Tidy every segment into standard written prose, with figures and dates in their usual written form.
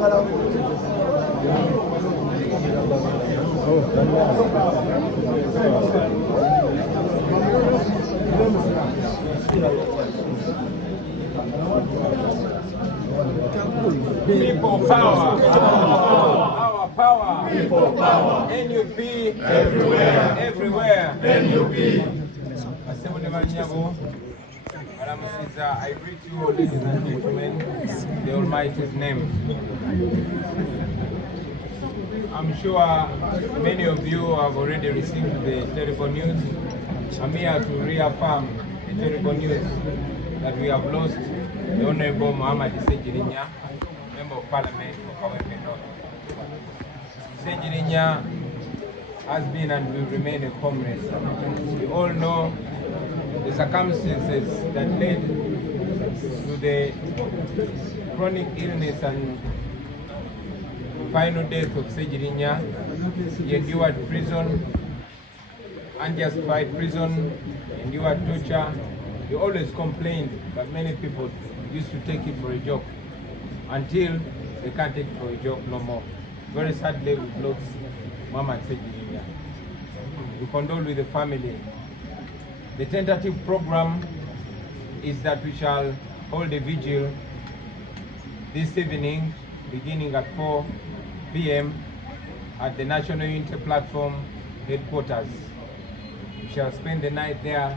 People power. Our power. People power. NUP. Everywhere. Everywhere. NUP. I greet you all, ladies and gentlemen, in the Almighty's name. I'm sure many of you have already received the terrible news. I'm here to reaffirm the terrible news that we have lost the Honorable Segirinya, Member of Parliament for Kawempe North. Segirinya has been and will remain a comrade. We all know the circumstances that led to the chronic illness and final death of Segirinya. He endured prison, unjustified prison, endured torture. He always complained, but many people used to take it for a joke until they can't take it for a joke no more. Very sadly, we've lost Mama Segirinya. We condole with the family. The tentative program is that we shall hold a vigil this evening, beginning at 4 p.m. at the National Unity Platform headquarters. We shall spend the night there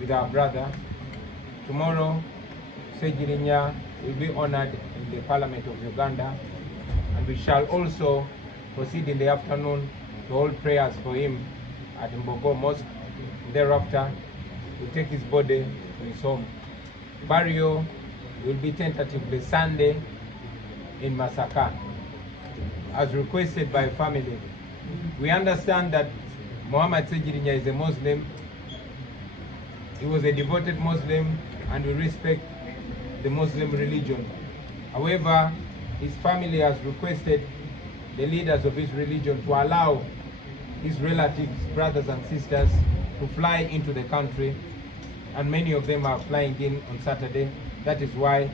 with our brother. Tomorrow, Segirinya will be honored in the Parliament of Uganda, and we shall also proceed in the afternoon to hold prayers for him at Mbogo Mosque. Thereafter, we'll take his body to his home. Burial will be tentatively Sunday in Masaka, as requested by family. We understand that Muhammad Segirinya is a Muslim. He was a devoted Muslim, and we respect the Muslim religion. However, his family has requested the leaders of his religion to allow his relatives, brothers and sisters, to fly into the country, and many of them are flying in on Saturday. That is why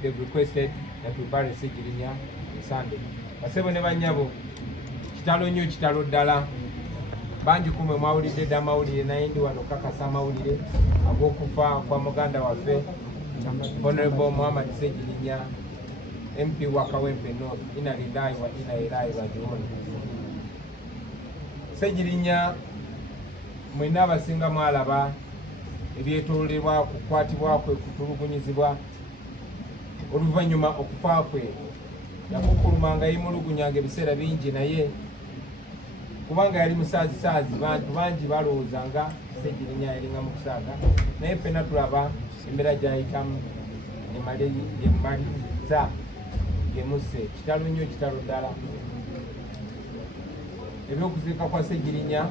they've requested that we bury Segirinya on Sunday. Basebo ne banyabo, kitalo nnyo kitalo ddala. Banji kumwe mwawulidde dda amawulire naye ndi wano kakasa amawulire ag'okufa kwa muganda waffe Honorable Muhammad Segirinya, MP wa Kawempe North. Inna lillahi wa inna ilaihi raji'un. Segirinya mwena abasinga mwalaba ebyetoolebwa kukwatibwa kwe, kutulugunyizibwa oluvannyuma okufa kwe. Yakukulumanga yimulugunyanga ebiseera bingi, naye kubanga yali musaazi bantu bangi balowoozanga Segirinya yalinga mu kusaaga, naye ffenna tulaba embeera gy'ayitamu emaliza gemuse. Kitalo nnyo, kitalo ddala. Ebyokuziika kwa Segirinya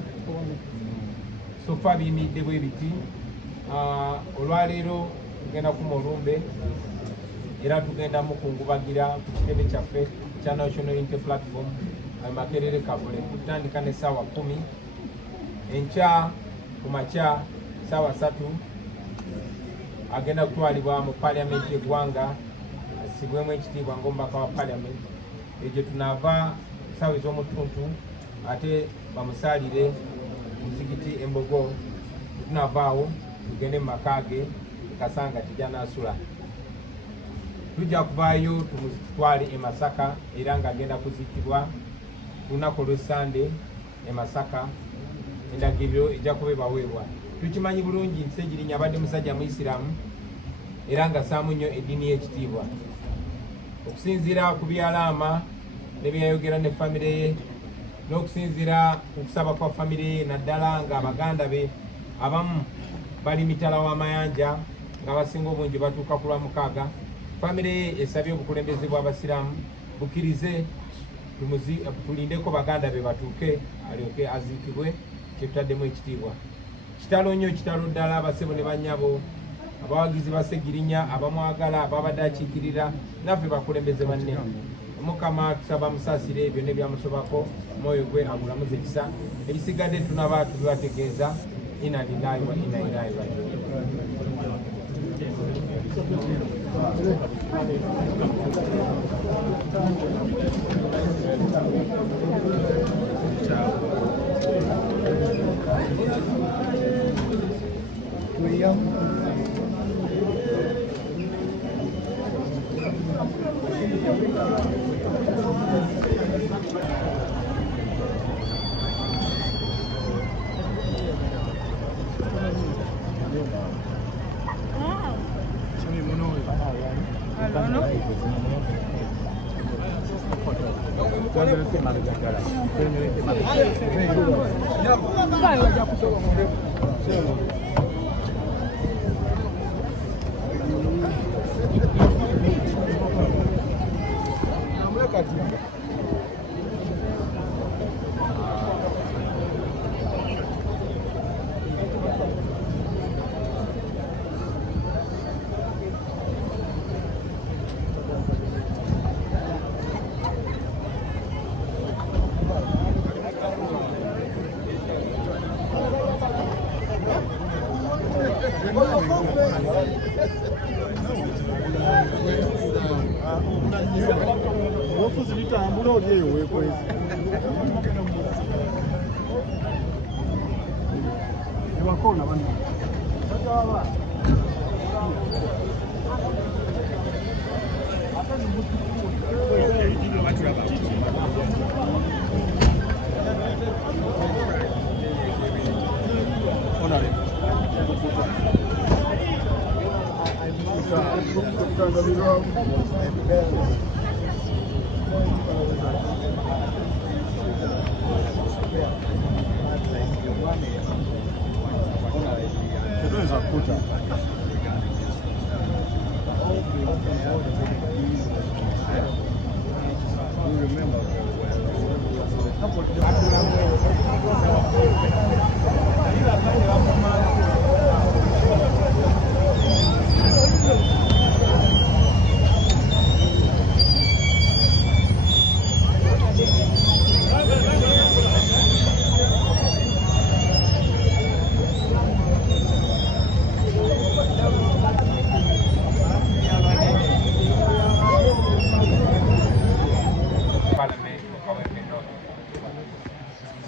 sofa biyimiridde bwe biti. Olwaleero tugenda kumulumbe era tugenda mukungubagira ku kitebe kyaffe kya National Unity Platform Makerere Kabule kutandika ne ssaawa 10 enkya ku makya ssaawa 3 agenda kutwalibwa mu Parliament y'eggwanga asibwemu ekitiibwa ng'omubaka wa Parliament. Egyo tunaava ssaawa ez'omutuntu ate bamusaalire muzikiti Embogo. Tunavaawo tugende mu maka ge Kasanga tijja n'asula. Tujja kuvaayo tumutwale e Masaka era ng'agenda kuzikibwa ku lunaku olw'Essande e Masaka. Endagiriro ejja kuba ebaweebwa. Tukimanyi bulungi nti Segirinya abadde musajja Muisiraamu era ng'assaamu nnyo eddiini y'ekitiibwa. Okusinziira ku byalaama ne byayogera ne famire ye, n'okusinziira ku kusaba kwa famire ye, naddala ng'abaganda be abamu bali mitala w'amayanja ng'abasinga obungi batuuka ku Lwamukaaga, famire ye esabye obukulembeze bw'Abasiraamu bukkirize tulindeko baganda be batuuke alyoke aziikibwe, kyetutaddemu ekitiibwa. Kitalo nnyo, kitalo ddala. Basebo ne bannyabo, abawagizi ba Segirinya, abamwagala, ababadde akiikirira, naffe bakulembeze banne. Mukama tusaba musaasire ebyo ne byamusobako, omwoyo gwe agulamuze ekisa. Ebisigadde tunaba tubibategeeza. Inna lillahi wa inna ilaihi raji'un.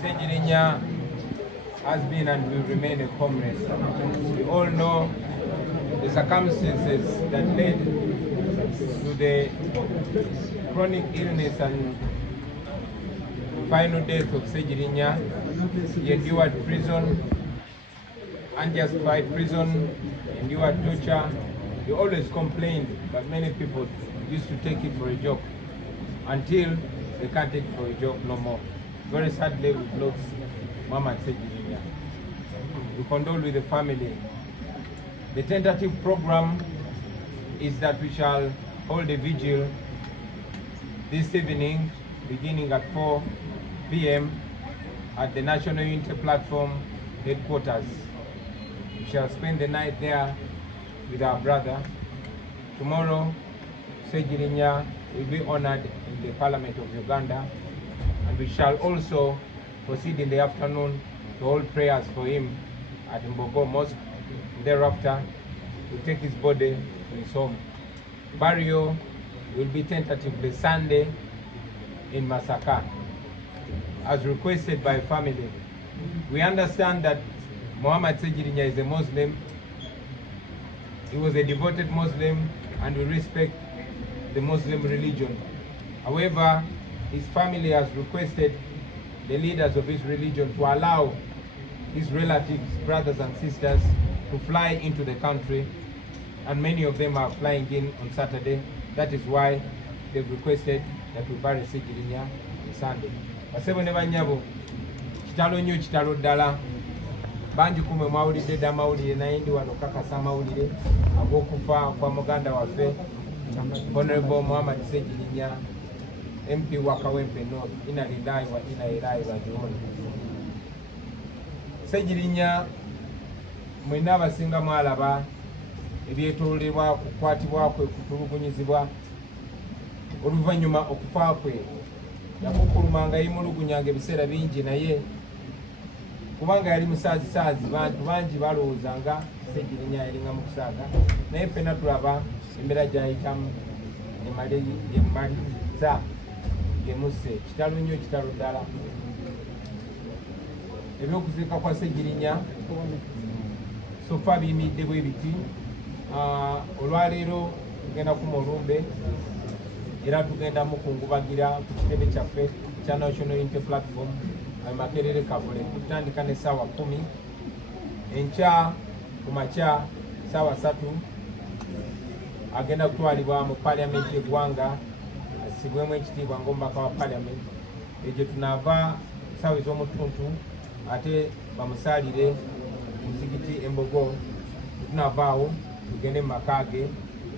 Segirinya has been and will remain a comrade. We all know the circumstances that led to the chronic illness and final death of Segirinya. He endured prison, unjustified prison, endured torture. He always complained, but many people used to take it for a joke until they can't take it for a joke no more. Very sadly, we've lost Mama Segirinya. We condole with the family. The tentative program is that we shall hold a vigil this evening, beginning at 4 p.m. at the National Unity Platform headquarters. We shall spend the night there with our brother. Tomorrow, Segirinya will be honored in the Parliament of Uganda, and we shall also proceed in the afternoon to hold prayers for him at Mbogo Mosque. Thereafter, we'll take his body to his home. Burial will be tentatively Sunday in Masaka, as requested by family. We understand that Muhammad Segirinya is a Muslim. He was a devoted Muslim, and we respect the Muslim religion. However, his family has requested the leaders of his religion to allow his relatives, brothers and sisters, to fly into the country, and many of them are flying in on Saturday. That is why they've requested that we bury Segirinya on Sunday. Basebo ne banyabo, kitalo nnyo kitalo ddala. Bangi kumwe mwawulidde dda amawulire, naye ndi wano kakasa amawulire ag'okufa kwa muganda waffe Honorable Muhammad Segirinya, MP wa Kawempe North. Inna lillahi wa inna ilaihi raji'un. Segirinya mwenna abasinga mwalaba ebyetoolebwa kukwatibwa kwe, kutulugunyizibwa oluvannyuma okufa kwe. Yakukulumanga yimulugunyanga ebiseera bingi, naye kubanga yali musaazi, bantu bangi balowoozanga Segirinya yalinga mu kusaaga, naye ffenna tulaba embeera gy'ayitamu emaliza gemuse. Kitalo nnyo, kitalo ddala. Ebyokuziika kwa Segirinya sofa biyimiridde bwe biti. Olwaleero tugenda kumulumbe era tugenda mukungubagira ku kitebe kyaffe kya National Unity Platform Makerere Kabule. Tutandika ne ssaawa 10 enkya, ku makya ssaawa 3 agenda kutwalibwa mu Parliament y'eggwanga assibwemu ekitiibwa ng'omubaka wa parliament. Egyo tunaava ssaawa ez'omutuntu ate bamusaalire muzigiti Embogo. Tunaavaawo tugende mu maka ge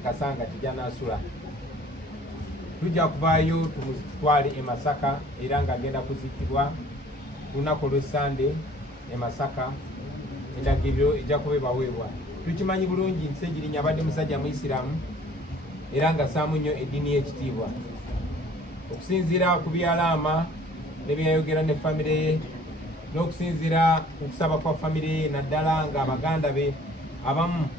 Kasanga tijja n'asula. Tujja kuvaayo tumutwale e Masaka era ng'agenda kuziikibwa ku lunaku olw'Essande e Masaka. Endagiriro ejja kuba ebaweebwa. Tukimanyi bulungi nti Segirinya abadde musajja Muisiraamu era nga assaamu nnyo eddiini y'ekitiibwa. Okusinziira ku byalaama ne byayogera ne famire ye n'okusinziira ku kusaba kwa famire ye naddala nga baganda be abamu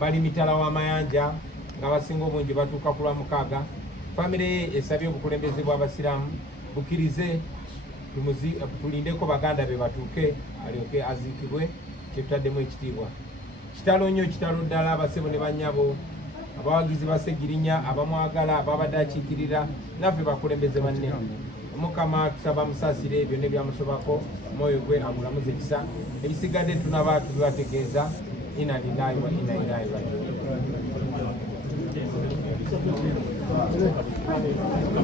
bali mitala w'amayanja nga basinga obungi batuuka ku Lwamukaaga, famire ye esabye obukulembeze bw'Abasiraamu bukkirize tulindeko baganda be batuuke alyoke aziikibwe kyetutaddemu ekitiibwa. Kitalo nnyo, kitalo ddala abasebo ne bannyabo abawagizi ba Segirinya abamwagala ababadde akiikirira naffe bakulembeze banne. Mukama tusaba musaasire byonna ebyamusobako, omwoyo gwe agulamuze ekisa. Ebisigadde tunaba tubibategeeza. Inna lillahi wa inna ilaihi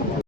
raji'un.